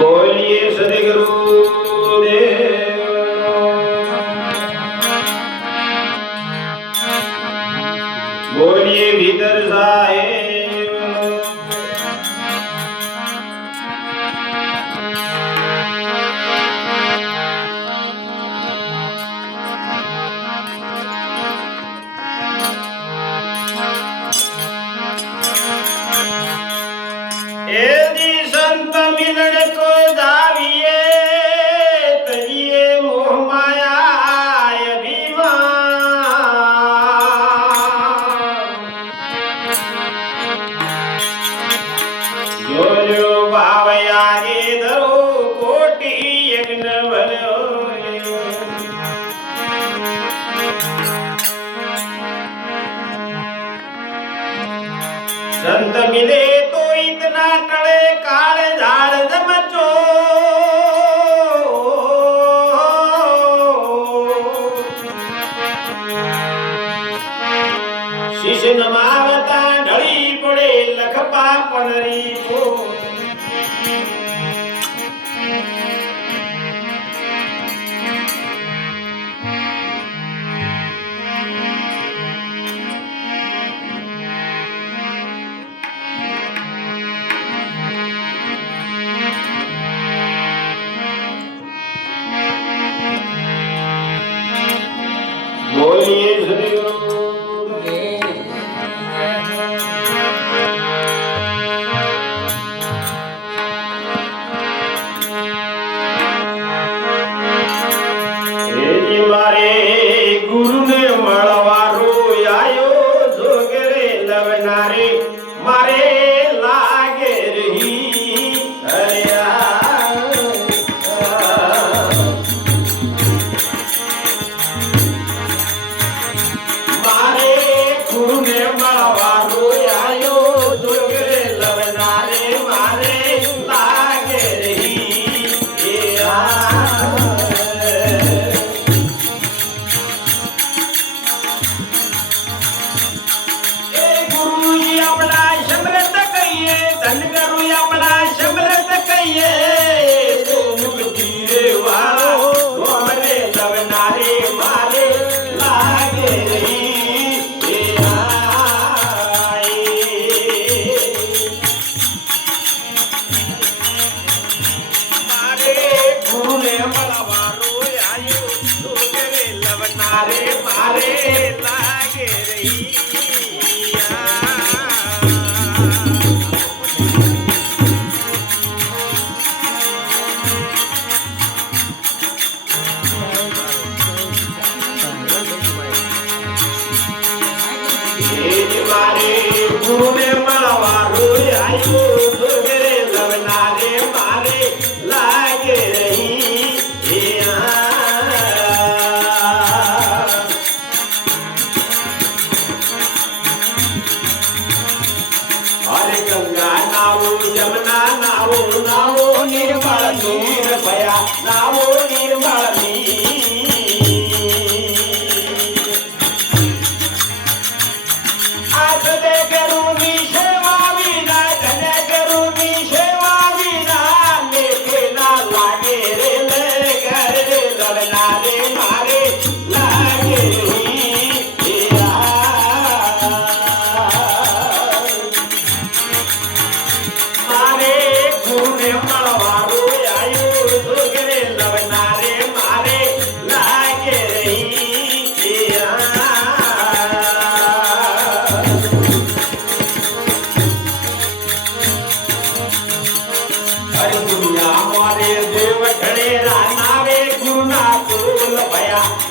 बोलिए सदगुरु बोलिए भीतर साहेब एदी संत मिलन को दाविए तजिए मोह माया जो जो भाव आगे धरो कोटि यज्ञ भलो संत मिले तो इतना टले काल झाड़ जमचो शिष नमावता ढड़ी पड़े लखपा पनरी को बोलिए मारे गुरु ने मळवारो आयो जोगरे लवनारे मारे लागे रही हरिया मारे गुरु ने मळवारो आयो जोगरे लवनारे मारे लागे रही धन करूं अपना शमरत कहिए तो मुक्ति रे वालो हमारे लवनारे मारे लागे रही मारे गुरु ने मलवारो आयो तो रे लवनारे मारे लागे रही मारे गुरु ने मळवारो आयो जोगरे लवनारे मारे लागे रही अरे गंगा नावो जमुना नावो नावो निर्मल नीर भया नावो निर्मल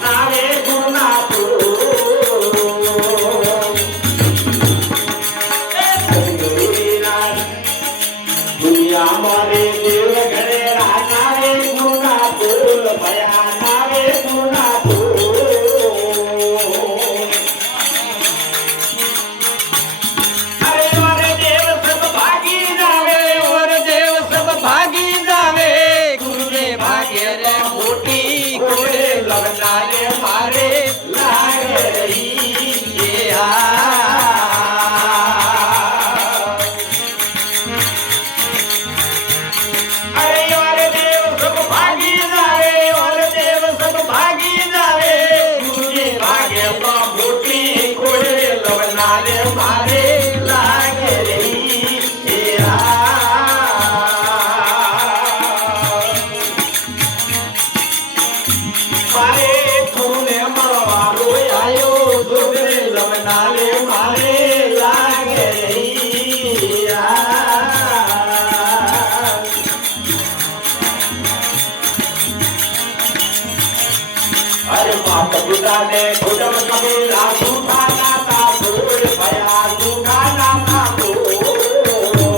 नावे दुनिया मारे देव घड़े नावे गुना बोल भया नावे गुना अरे मारे देव सब भागी जावे और देव सब भागी जावे गुरु रे भाग्य रे मोटी कोड़े लगना रे मारे लागे रही ये अरे माता पिता ने खुदम कबीरा झूठा नाता तोड़ भया झूठा नाता तोड़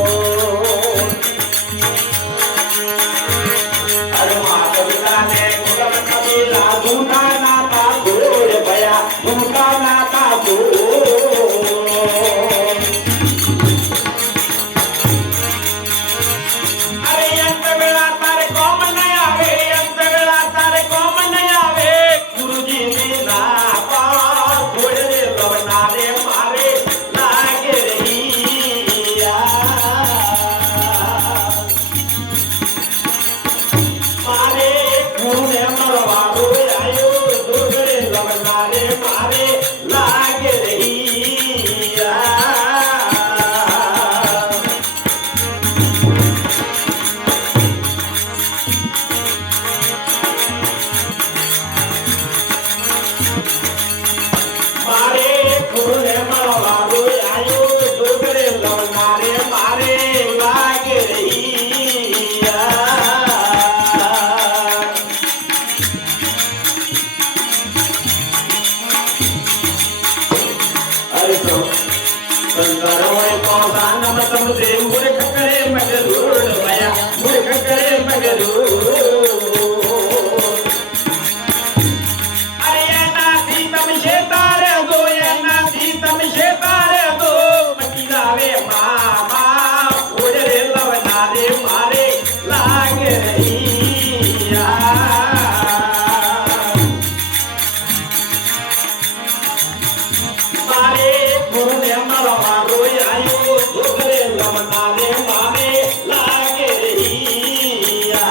अरे माता पिता ने खुदम कबीरा झूठा नाता तोड़ भया झूठा नाता तोड़ अरे अंत वेला तारे कौम न आवे अंत वेला तारे कौम न आवे गुरुजी ने ना पा थोड़े रे लवना रे मारे लागे रहिया मारे गुरु ने मरवारो आयो दुर्गरे लवना रे मारे लागे रहिया मारे गुरुने मरवारो आयो दुर्गरे लवना रे मारे लागे रहिया अरे तो संसारों को दानम समुद्रे मूर्ख करे मगरूर भया मूर्ख करे मगरूर अरे ये नाती तम शेतारे दो ये नाती तम शेतारे दो मकीनावे मामा उड़े लवना रे मारे लागे रहिया मारे गुरु ने मरवारो आयो दुर्गरे लवना रे मारे लागे रहिया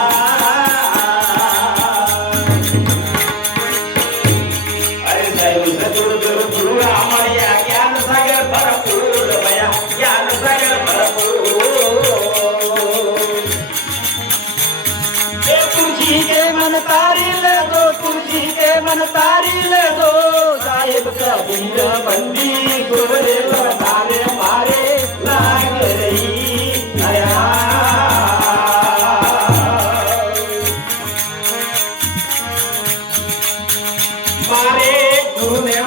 अरे साहिब सजुड़ गुरु गुरु हमारिया ज्ञान सागर भरपूर भया ज्ञान सागर भरपूर ए तुझी के मन तारी ले दो तुझी के मन तारी ले दो साहिब कबीर बंदी गुरुरे लवनारे मारे लाग रही नया मारे गुरु ने